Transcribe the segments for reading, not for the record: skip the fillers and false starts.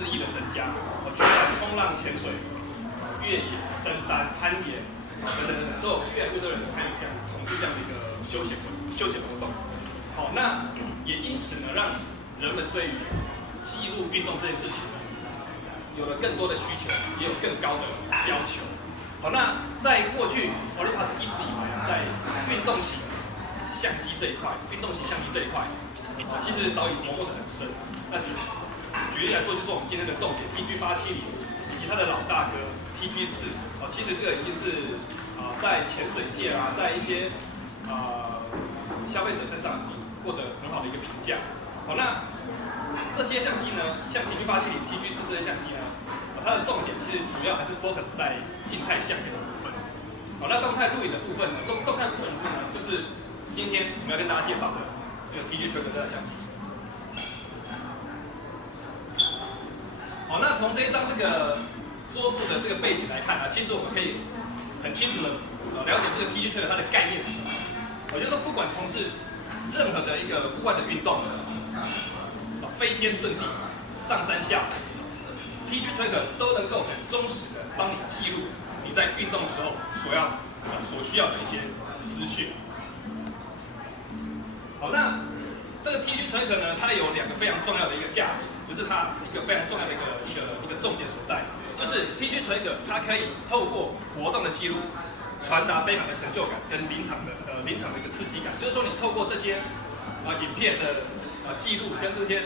日益的增加，包含冲浪、潜水、越野、登山、攀岩等等，都有越来越多人参与从事这样的一个休闲活动。好，那也因此呢，让人们对于记录运动这件事情呢，有了更多的需求，也有更高的要求。好，那在过去 Olympus 一直以来啊，在运动型相机这一块，其实早已琢磨得很深。那举例来说，就是我们今天的重点 TG870以及它的老大哥 TG4，其实这个已经是在潜水界啊，在一些消费者身上已经获得很好的一个评价。好，那这些相机呢，像 TG870、TG4这些相机呢，它的重点其实主要还是 focus 在静态相片的部分。好，那动态录影的部分呢，动态录影呢，就是今天我们要跟大家介绍的这个 TG Tracker 这台相机。好，那从这一张这个桌布的这个背景来看啊，其实我们可以很清楚的了解这个 TG Tracker 它的概念是什么。我觉得不管从事任何的一个户外的运动，飞天遁地、上山下海 ，TG Tracker 都能够很忠实的帮你记录你在运动的时候所需要的一些资讯。好，那这个 TG Tracker 呢，它有两个非常重要的一个价值，就是它一个非常重要的一个重点所在，就是 TG Tracker 它可以透过活动的记录，传达非常的成就感跟临场的一个刺激感。就是说，你透过这些影片的记录跟这些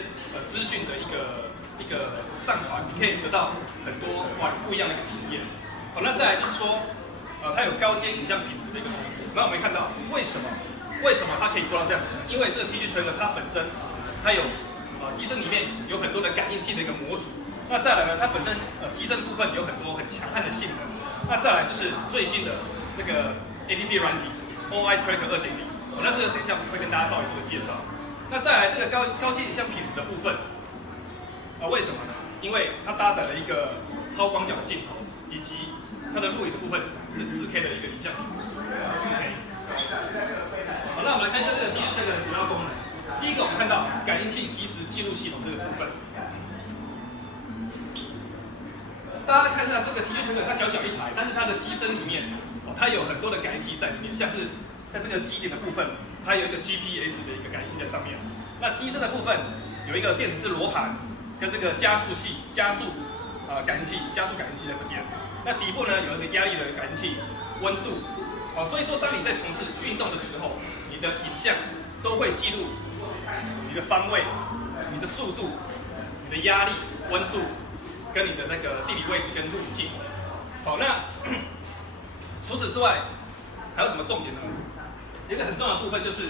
资讯的一个上传，你可以得到很多不一样的一个体验。好，那再来就是说，它有高阶影像品质的一个输出。那我们看到为什么它可以做到这样子呢？因为这个 TG Tracker 它本身它有机身里面有很多的感应器的一个模组。那再来呢，它本身机身部分有很多很强悍的性能。那再来就是最新的这个 APP 软体 OI Tracker 2.0。那这个等一下我会跟大家稍微做个介绍。那再来这个高阶影像品质的部分，为什么呢？因为它搭载了一个超广角的镜头，以及它的录影的部分是 4K 的一个影像品质，4K。好，那我们来看一下这个 TG Tracker 的主要功能。第一个，我们看到感应器即时记录系统这个部分。大家看一下这个 TG Tracker，它小小一台，但是它的机身里面，它有很多的感应器在里面，像是在这个基点的部分，它有一个 GPS 的一个感应器在上面。那机身的部分有一个电子式罗盘，跟这个加速感应器在这边。那底部呢有一个压力的感应器，温度。好，所以说当你在从事运动的时候，你的影像都会记录你的方位、你的速度、你的压力、温度，跟你的那个地理位置跟路径。好，那除此之外还有什么重点呢？有一个很重要的部分就是，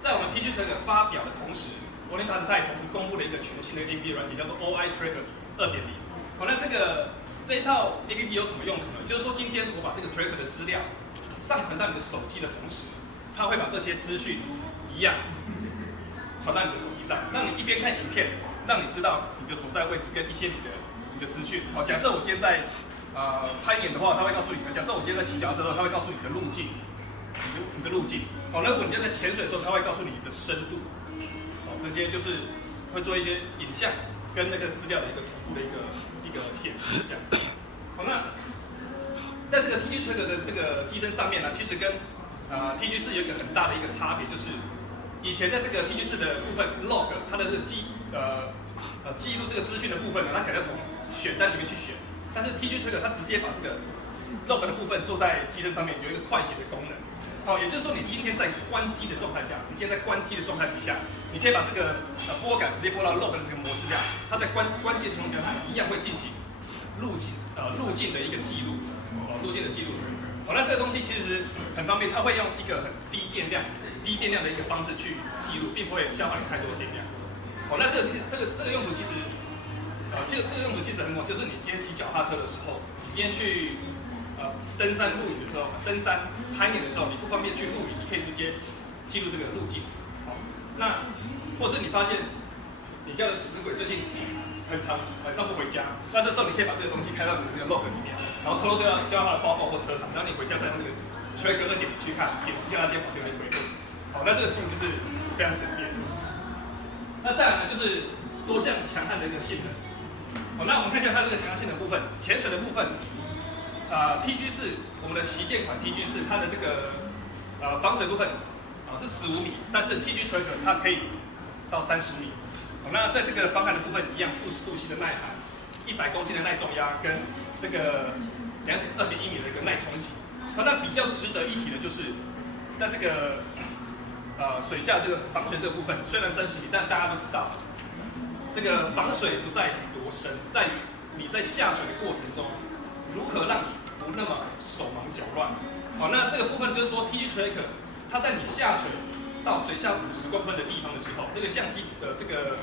在我们 TG Tracker 发表的同时，Olympus 它也同时公布了一个全新的 APP 软体，叫做 OI Tracker 2.0。好，那这一套 APP 有什么用途呢？就是说，今天我把这个 Tracker 的资料上传到你的手机的同时，它会把这些资讯一样传到你的手机上，让你一边看影片，让你知道你的所在位置跟一些你的资讯。好，假设我今天在攀岩的话，它会告诉你；假设我今天在骑脚踏车的时候，它会告诉你的路径。你的路径，好，那如果你在潜水的时候，它会告诉你的深度，好，这些就是会做一些影像跟那个资料的一个同步的一个显示这样子。好，那在这个 TG Tracker 的这个机身上面呢，其实跟TG4有一个很大的一个差别，就是以前在这个 TG4的部分 log 它的这个记录这个资讯的部分呢，它可能要从选单里面去选，但是 TG Tracker 它直接把这个 log 的部分做在机身上面，有一个快捷的功能。好，也就是说，你今天在关机的状态下，你今天在关机的状态底下，你可以把这个拨杆直接拨到 log 的这个模式下，它在关机的情况下，它一样会进行路径的一个记录，路径的记录。好，那这个东西其实很方便，它会用一个很低电量的一个方式去记录，并不会消耗你太多的电量。好，那这个用途其实，这个用途其实很广，就是你今天骑脚踏车的时候，你今天去登山露营的时候，登山攀岩的时候，你不方便去露营，你可以直接记录这个路径。好，那或是你发现你家的死鬼最近很长晚上不回家，那这时候你可以把这个东西开到你的这个 log 里面，然后偷偷丢到他的包包或车上，然后你回家在那个Tracker 2.0去看，检视一下那些保健的回复。好，那这个功能就是非常省电。那再来呢，就是多项强悍的一个性能。好，那我们看一下它这个强性的部分，潜水的部分，TG4我们的旗舰款 TG4它的这个防水部分是15米，但是 TG Tracker 它可以到30米。好，那在这个防寒的部分一样，负10度C的耐寒，100公斤的耐重压跟这个2.1米的一个耐冲击。好，那比较值得一提的就是在这个水下这个防水这个部分，虽然30米，但大家都知道，这个防水不在于多深，在于你在下水的过程中，如何让你不那么手忙脚乱。好，那这个部分就是说 ，TG Tracker 它在你下水到水下50公分的地方的时候，这个相机的这个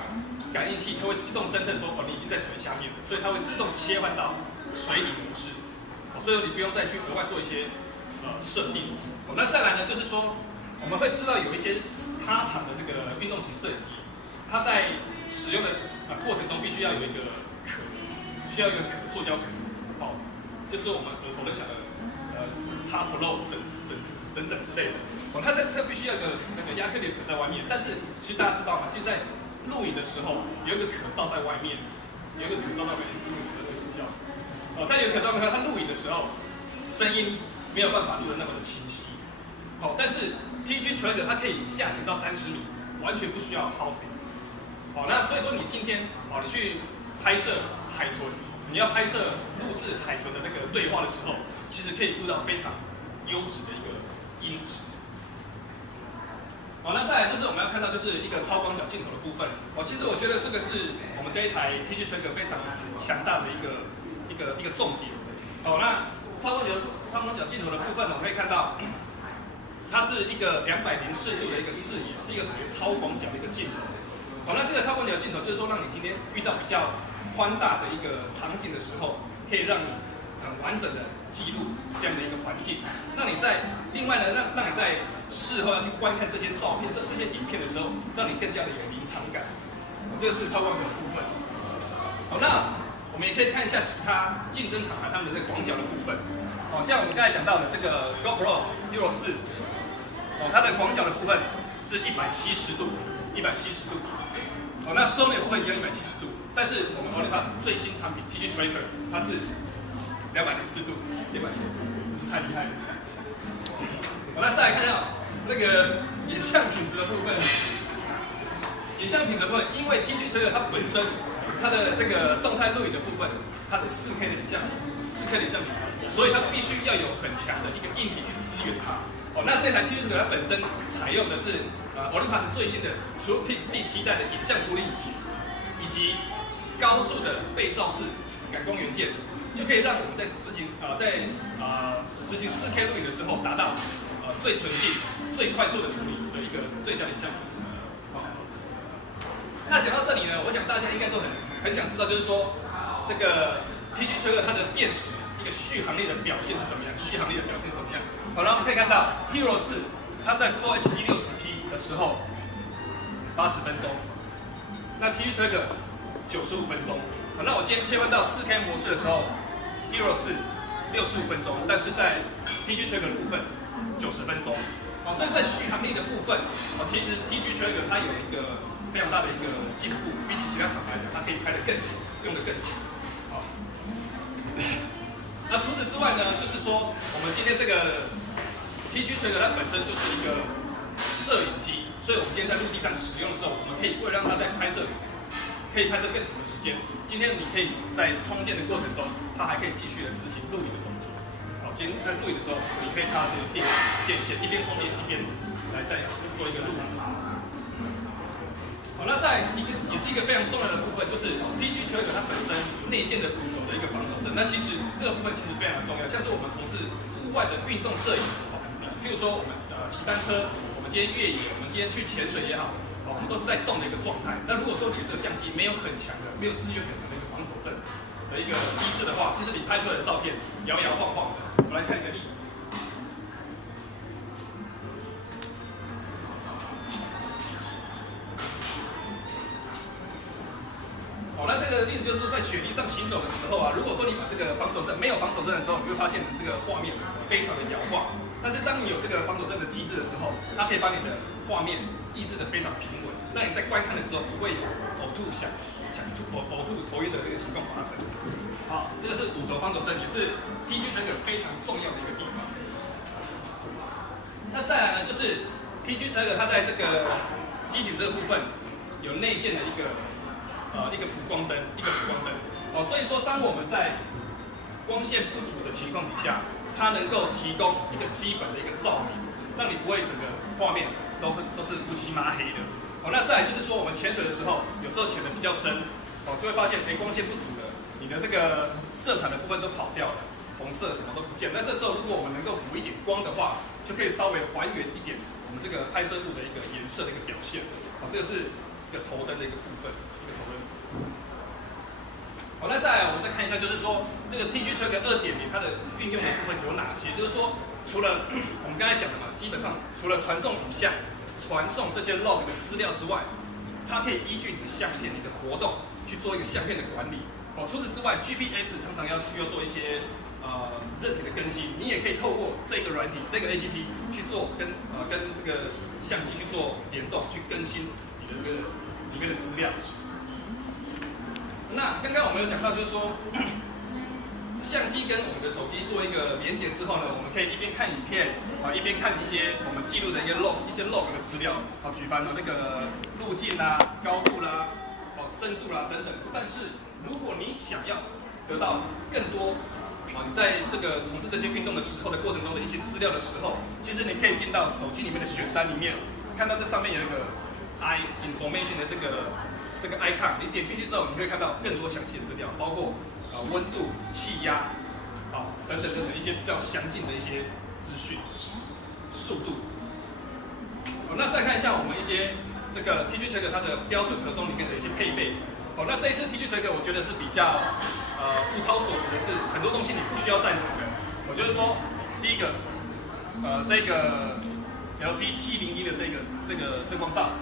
感应器它会自动侦测说，哦，你已经在水下面了，所以它会自动切换到水底模式。所以你不用再去额外做一些设定。那再来呢，就是说我们会知道有一些他厂的这个运动型摄影机，它在使用的过程中必须要有一个壳，需要一个壳，塑胶壳，好，就是我们耳熟能详的X Pro 等之类的。它必须要有个那个亚克力壳在外面，但是其实大家知道吗？其实在录影的时候有一个壳罩在外面，有一个壳罩在外面，它有可能它录影的时候，声音没有办法录得那么的清晰。好，但是 TG Tracker 它可以下潜到30米，完全不需要 housing。好，那所以说你今天你去拍摄海豚，你要拍摄录制海豚的那个对话的时候，其实可以录到非常优质的一个音质。好，那再来就是我们要看到就是一个超广角镜头的部分。其实我觉得这个是我们这一台 TG Tracker 非常强大的一个重点。好，那超广角镜头的部分，我们可以看到，它是一个204度的一个视野，是一个属于超广角的一个镜头。好，那这个超广角镜头就是说，让你今天遇到比较宽大的一个场景的时候，可以让你很完整的记录这样的一个环境。让你在另外呢，让你在事后要去观看这些照片、这些影片的时候，让你更加的有临场感。这是超广角的部分。好，那我们也可以看一下其他竞争厂牌他们的这个广角的部分。像我们刚才讲到的这个 GoPro Hero 4，它的广角的部分是170度。那Sony的部分一样170度，但是我们 Olympus 最新产品 TG Tracker 它是204度，太厉害了。那再来看一下那个影像品质的部分。影像品质的部分，因为 TG Tracker 它本身它的这个动态录影的部分，它是4K 的影像比，所以它必须要有很强的一个硬体去支援它。那这台 TG Tracker 它本身采用的是Olympus 最新的 TruePic 第7代的影像处理引擎，以及高速的被照式感光元件，就可以让我们在执行 4K 录影的时候，达到最纯净、最快速的处理的一个最佳影像品质。那讲到这里呢，我想大家应该都很想知道，就是说这个 TG Tracker 它的电池一个续航力的表现是怎么样？好了，我们可以看到 Hero 4它在 Full HD 60P 的时候80分钟，那 TG Tracker 95分钟。好，那我今天切换到4K 模式的时候 ，Hero 4 65分钟，但是在 TG Tracker 的部分90分钟。好，所以在续航力的部分，其实 TG Tracker 它有一个非常大的一个进步，比起其他厂牌来讲，它可以拍得更紧，用得更紧。好，那除此之外呢，就是说我们今天这个 TG Tracker 它本身就是一个摄影机，所以我们今天在陆地上使用的时候，我们可以为了让它在拍摄可以拍摄更长的时间。今天你可以在充电的过程中，它还可以继续的执行录影的动作。好，今天在录影的时候，你可以插这个电线，一边充电一边来再做一个录制。好，那再也是一个非常重要的部分，就是 TG Tracker 它本身内建的5轴的一个防手震。那其实这个部分其实非常重要，像是我们从事户外的运动摄影，譬如说我们骑单车，我们今天越野，我们今天去潜水也好，我们都是在动的一个状态。那如果说你的这个相机没有很强的，没有支援很强的一个防手震的一个机制的话，其实你拍出来的照片摇摇晃晃的。我们来看一个例子。那这个例子就是说，在雪地上行走的时候啊，如果说你把这个防手震没有防手震的时候，你会发现你这个画面非常的摇晃。但是当你有这个防手震的机制的时候，它可以把你的画面抑制的非常平稳，让你在观看的时候不会有呕吐、头晕的这个情况发生。这个是5轴方轴针，也是 TG Tracker 非常重要的一个地方。那再来呢，就是 TG Tracker 它在这个机体这个部分有内建的一个补光灯，所以说当我们在光线不足的情况底下，它能够提供一个基本的一个照明，让你不会整个画面都是乌漆麻黑的。那再来就是说，我们潜水的时候，有时候潜的比较深，就会发现光线不足了，你的这个色彩的部分都跑掉了，红色什么都不见。那这时候如果我们能够补一点光的话，就可以稍微还原一点我们这个拍摄物的一个颜色的一个表现。这个是一个头灯的一个部分，一个头灯。好，那再来我们再看一下，就是说这个 TG Tracker 2.0它的运用的部分有哪些？就是说，除了我们刚才讲的嘛，基本上除了传送影像、传送这些 log 的资料之外，它可以依据你的相片、你的活动去做一个相片的管理。除此之外 ，GPS 常常需要做一些韧体的更新，你也可以透过这个软体、这个 APP 去做跟这个相机去做联动，去更新你的这个里面的资料。那刚刚我们有讲到，就是说相机跟我们的手机做一个连接之后呢，我们可以一边看影片一边看一些我们记录的一些 log 的资料举凡那个路径啦、高度啦、深度啦等等。但是如果你想要得到更多你在这个从事这些运动的时候的过程中的一些资料的时候，其实你可以进到手机里面的选单里面，看到这上面有一个 information 的这个 icon， 你点进去之后，你会看到更多详细的资料，包括温度、气压等等一些比较详尽的一些资讯、速度。那再看一下我们一些这个 TG Tracker 它的标准壳中里面的一些配备。那这一次 TG Tracker 我觉得是比较物超所值的是，很多东西你不需要再买的。我觉得说，第一个这个 LD-T01的这个遮光罩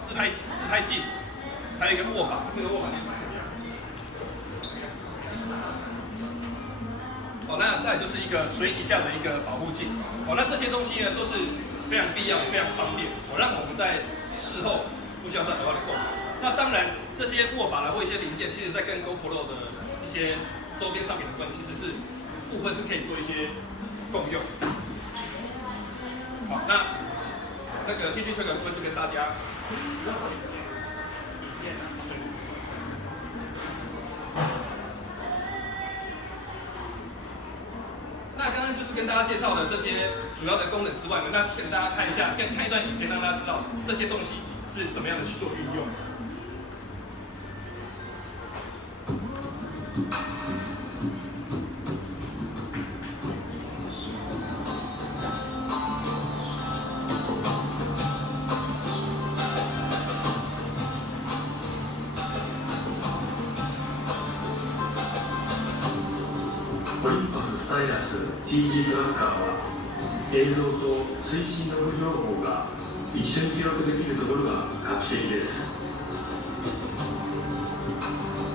自拍镜，还有一个握把，这个握把你买怎么样？那再来就是一个水底下的一个保护镜。那这些东西呢都是非常必要也非常方便，让我们在事后不需要再额外的购买。那当然，这些握把或一些零件，其实在跟 GoPro 的一些周边商品的部分，其实是部分是可以做一些共用。好，那个 TG Tracker 部分就跟大家。那刚刚就是跟大家介绍的这些主要的功能之外呢，那跟大家看一下，看一段影片，让大家知道这些东西是怎么样的去做运用。オリンパススタイラス TG トラッカーは映像と水深ログ情報が一緒に記録できるところが画期的です。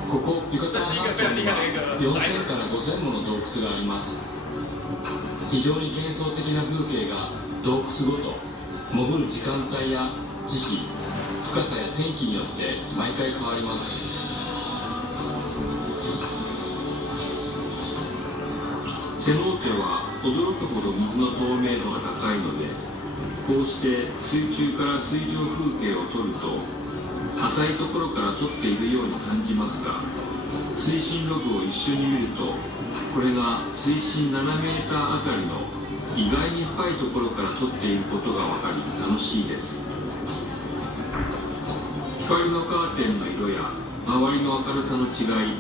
ここユカタン半島には4000から5000もの洞窟があります。非常に幻想的な風景が洞窟ごと潜る時間帯や時期、深さや天気によって毎回変わります。セノーテは驚くほど水の透明度が高いので、こうして水中から水上風景を撮ると浅いところから撮っているように感じますが、水深ログを一緒に見るとこれが水深7メーターあたりの意外に深いところから撮っていることが分かり楽しいです。光のカーテンの色や周りの明るさの違い、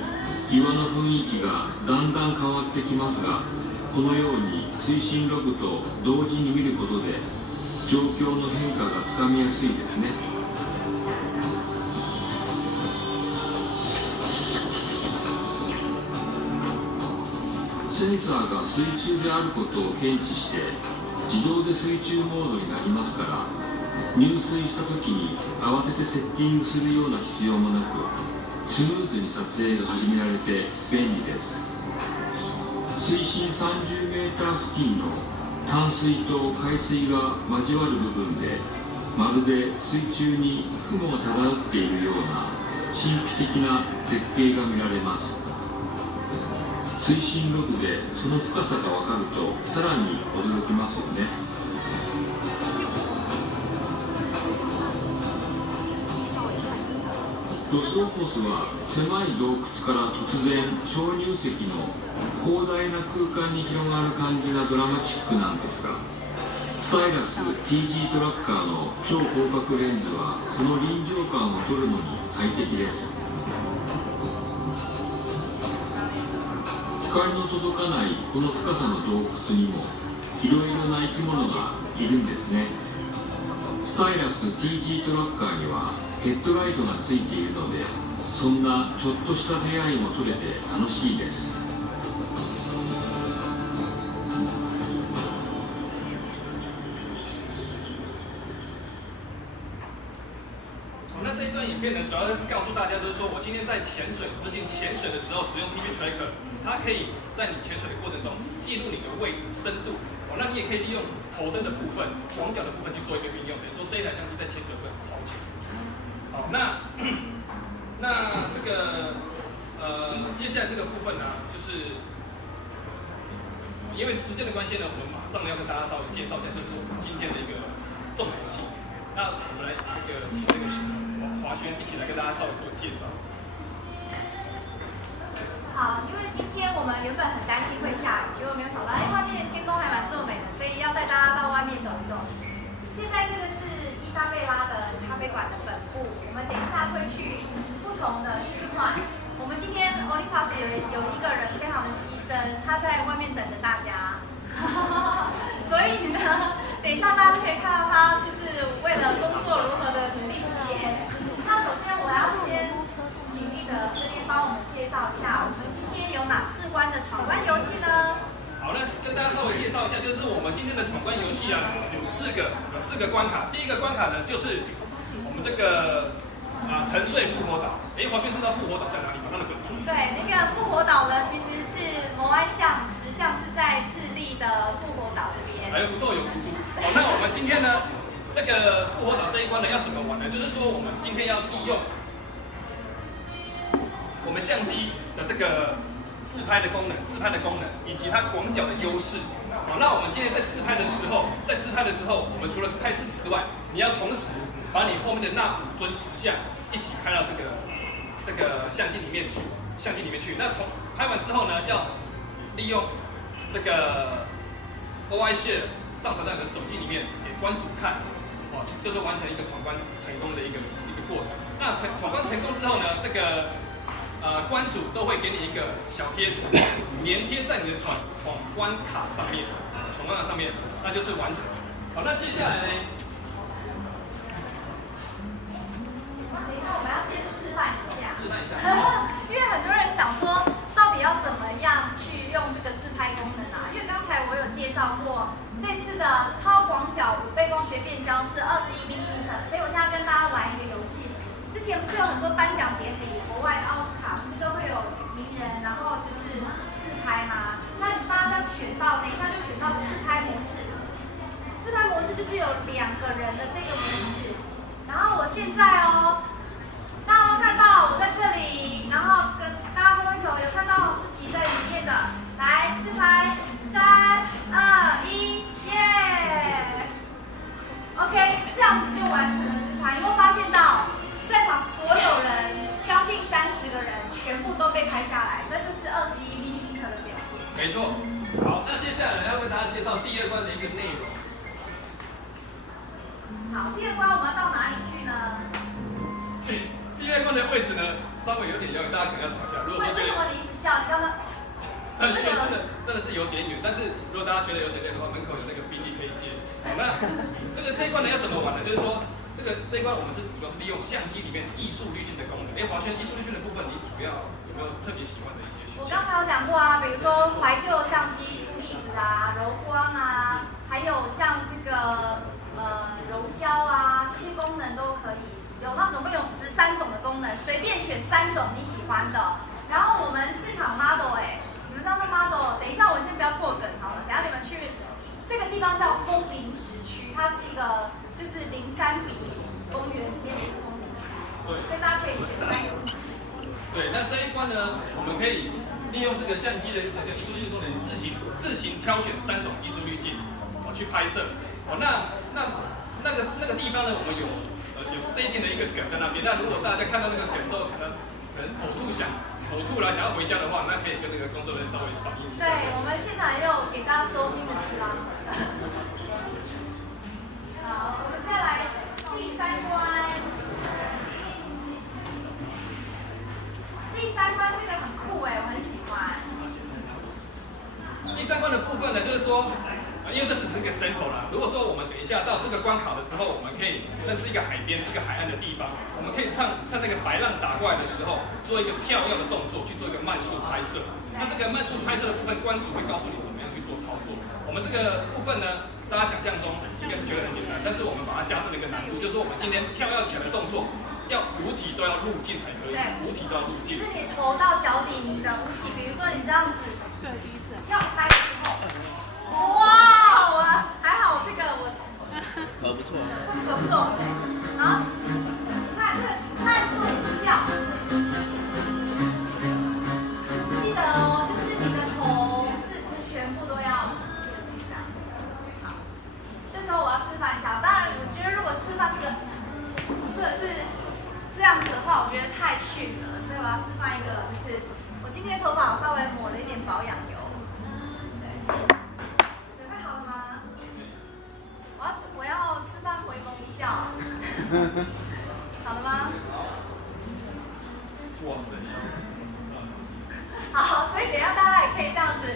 岩の雰囲気がだんだん変わってきますが、このように水深ログと同時に見ることで状況の変化がつかみやすいですね。センサーが水中であることを検知して自動で水中モードになりますから、入水した時に慌ててセッティングするような必要もなく、スムーズに撮影が始められて便利です。水深30メーター付近の淡水と海水が交わる部分で、まるで水中に雲が漂っているような神秘的な絶景が見られます。推進ログでその深さが分かるとさらに驚きますよね。ロスオポスは狭い洞窟から突然鍾乳石の広大な空間に広がる感じがドラマチックなんですが、スタイラス TG トラッカーの超広角レンズはその臨場感を撮るのに最適です。光の届かないこの深さの洞窟にもいろいろな生き物がいるんですね。スタイラス TG トラッカーにはヘッドライトがついているので、そんなちょっとした出会いも撮れて楽しいです。那这一段影片呢，主要是告诉大家，就是说我今天在潜水执行潜水的时候，使用 TG Tracker， 它可以在你潜水的过程中记录你的位置、深度。那你也可以利用头灯的部分、广角的部分去做一个运用。等于说这一台相机在潜水会很超前。好，那这个接下来这个部分呢，就是因为时间的关系呢，我们马上要跟大家稍微介绍一下，就是我们今天的一个重头戏。那我们来请这个华轩一起来跟大家稍微做介绍。好，因为今天我们原本很担心会下雨，结果没有想到，外面天空还蛮这么美的，所以要带大家到外面走一走。现在这个是伊莎贝拉的咖啡馆的本部，我们等一下会去不同的区块。我们今天 Olympus 有一个人非常的牺牲，他在外面等着大家，所以呢，等一下大家就可以看到他就是为了工作如何的努力不懈。那首先我要先请记者这边帮我们介绍一下，我们今天有哪4关的闯关游戏呢？好，那跟大家稍微介绍一下，就是我们今天的闯关游戏啊，有4个关卡。第一个关卡呢，就是我们这个沉睡复活岛。华轩知道复活岛在哪里吗？它的本处。对，那个复活岛呢，其实是摩埃像石像是在智利的复活岛这边。还有不错，有读书。好，那我们今天呢，这个复活岛这一关呢要怎么玩呢？就是说我们今天要利用我们相机的这个自拍的功能，以及它广角的优势。好，那我们今天在自拍的时候，我们除了拍自己之外，你要同时把你后面的那5尊石像一起拍到这个相机里面去。那拍完之后呢，要利用这个 OI Share 上传到你的手机里面给关主看，就是完成一个闯关成功的一个过程。那闯关成功之后呢，这个关主都会给你一个小贴纸，粘贴在你的闯关卡上面，那就是完成。好，那接下来呢？等一下，我们要先示范一下。因为很多人想说，到底要怎么样去用这个自拍功能啊？因为刚才我有介绍过，这次的超广角5倍光学变焦是21mm，所以我现在跟大家玩一个游戏。之前不是有很多颁奖典礼，国外的奥斯卡不是都会有名人，然后就是自拍吗？那大家等一下就选到自拍模式。自拍模式就是有2个人的这个模式。然后我现在大家都看到我在这里，然后跟大家挥挥手，有看到自己在里面的，来自拍，3、2、1，耶 ！OK， 这样子就完成了自拍。有没有发现到？在场所有人，将近30个人，全部都被拍下来，这就是21mm的表现。没错。好，那接下来要为大家介绍第2关的一个内容。好，第2关我们要到哪里去呢？第2关的位置呢，稍微有点遥远，大家可能要找一下。如果说觉得，为什么你一直笑？你刚刚因为真的是有点远，但是如果大家觉得有点累的话，门口有那个宾利可以接。好，那这一关呢要怎么玩呢？就是说。这一关我们主要是利用相机里面艺术滤镜的功能。华轩，艺术滤镜的部分，你主要有没有特别喜欢的一些选项？我刚才有讲过啊，比如说怀旧相机出粒子啊、柔光啊，还有像这个柔焦啊，这些功能都可以使用。那总共有13种的功能，随便选3种你喜欢的。然后我们现场 model 你们知道那 model？ 等一下我先不要破梗好了，等下你们去这个地方叫枫林石区，它是一个就是灵山比公园里面的一个风景区，所以大家可以选3个。对，对，那这一关呢，我们可以利用这个相机的这个艺术滤镜功能，自行挑选3种艺术滤镜，去拍摄。那个地方呢，我们有setting 的一个梗在那边。那如果大家看到那个梗之后，可能呕吐了，想要回家的话，那可以跟那个工作人员稍微反映一下。对，我们现场也有给大家收金的地方。好，我们再来第3关。第3关这个很酷哎，我很喜欢。第3关的部分呢，就是说，因为这只是一个 sample 啦。如果说我们等一下到这个关卡的时候，我们可以认识一个海边、一个海岸的地方，我们可以趁那个白浪打过来的时候，做一个跳跃的动作，去做一个慢速拍摄。那这个慢速拍摄的部分，关主会告诉你怎么样去做操作。我们这个部分呢，大家想象中应该觉得很简单，但是我们把它加深了一个难度，就是说我们今天跳跃起来的动作，要五体都要入镜才可以，五体都要入镜。就是你头到脚底，你的五体，比如说你这样子跳开之后，哇，还好这个我不错，这个不错，好，看这个慢速跳，记得哦，就是你的头、四肢全部都要这样。好，这时候我要示范一下。当然，我觉得如果示范这个或者是这样子的话，我觉得太逊了，所以我要示范一个，就是我今天头发我稍微抹了一点保养油。准备好了吗？我要示范回眸一笑。好了吗？哇塞！好，所以等一下大家也可以这样子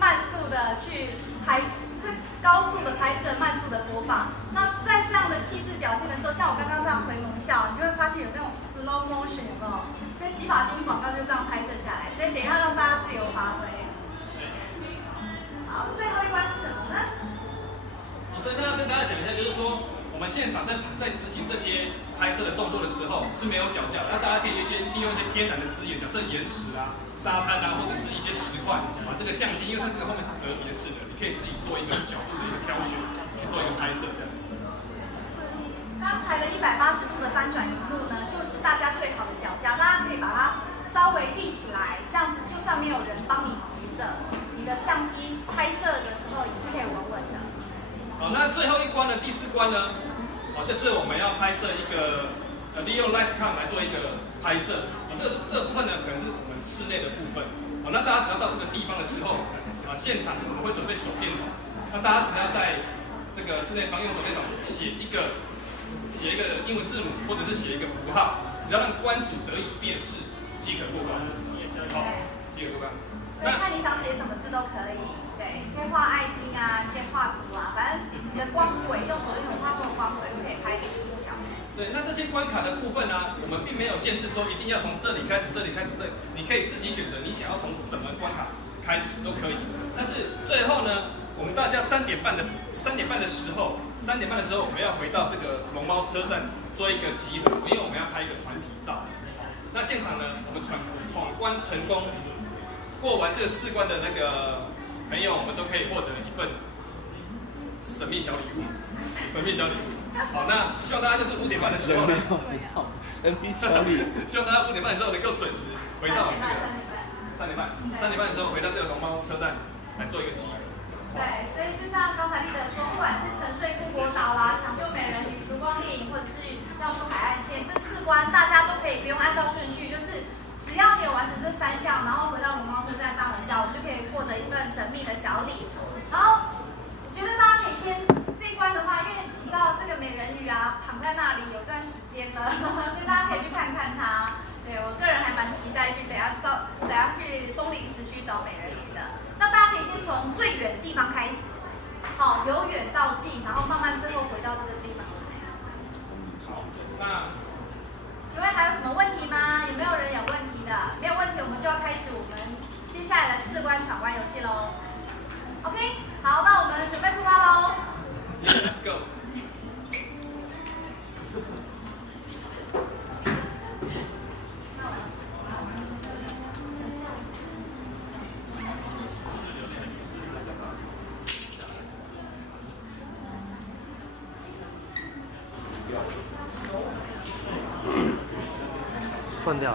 慢速的去拍，就是高速的拍摄，慢速的播放。那在这样的细致表现的时候，像我刚刚这样回眸一笑，你就会发现有那种 slow motion， 有没有？这洗发精广告就这样拍摄下来。所以等一下让大家自由发挥。好，最后一关是什么呢？所以那跟大家讲一下，就是说我们现场在执行这些拍摄的动作的时候是没有脚架的，那大家可以利用一些天然的资源，假设岩石啊、沙滩啊，或者是一些石块，把这个相机，因为它这个后面是折叠式的，你可以自己做一个角度的一个挑选，去做一个拍摄这样子。刚才的180度的翻转荧幕呢，就是大家最好的脚架，大家可以把它稍微立起来，这样子就算没有人帮你扶着，你的相机拍摄的时候也是可以稳稳的。好，那最后一关呢，第4关呢，就是我们要拍摄一个利用 LiveCam 来做一个拍摄。这个部分呢，可能是我们室内的部分。那大家只要到这个地方的时候，现场我们会准备手电筒。那大家只要在这个室内方用手电筒写一个英文字母，或者是写一个符号，只要让关主得以辨识，即可过关。好，即可过关。所以看你想写什么字都可以，对，可以画爱心啊，你可以画图啊，反正你的光轨用手电筒画出的光轨就可以拍出一条。对，那这些关卡的部分呢，我们并没有限制说一定要从这里开始，你可以自己选择你想要从什么关卡开始都可以。但是最后呢，我们大家3点半的时候，我们要回到这个龙猫车站做一个集合，因为我们要拍一个团体照。那现场呢，我们闯关成功。过完这4关的那个朋友，我们都可以获得一份神秘小礼物。好，那希望大家就是5点半的时候呢，神秘小礼物，希望大家5点半的时候能够准时回到这个3点半的时候回到这个龙猫车站来做一个集合。对，所以就像刚才立德说，不管是沉睡富国岛啦、抢救美人鱼、烛光丽影，或者是绕出海岸线，这4关大家都可以不用按照顺序，就是只要你有完成这3项，然后回到龙猫车站大门叫，我们就可以获得一份神秘的小礼。然后我觉得大家可以先这一关的话，因为你知道这个美人鱼啊躺在那里有一段时间了，所以大家可以去看看它。对我个人还蛮期待去等下去东林石区找美人鱼的。那大家可以先从最远的地方开始，好，由远到近，然后慢慢最后回到这个地方。好，那请问还有什么问题吗？有没有人有问题的？没有问题，我们就要开始我们接下来的4关闯关游戏喽。OK， 好，那我们准备出发喽。Let's go。换掉。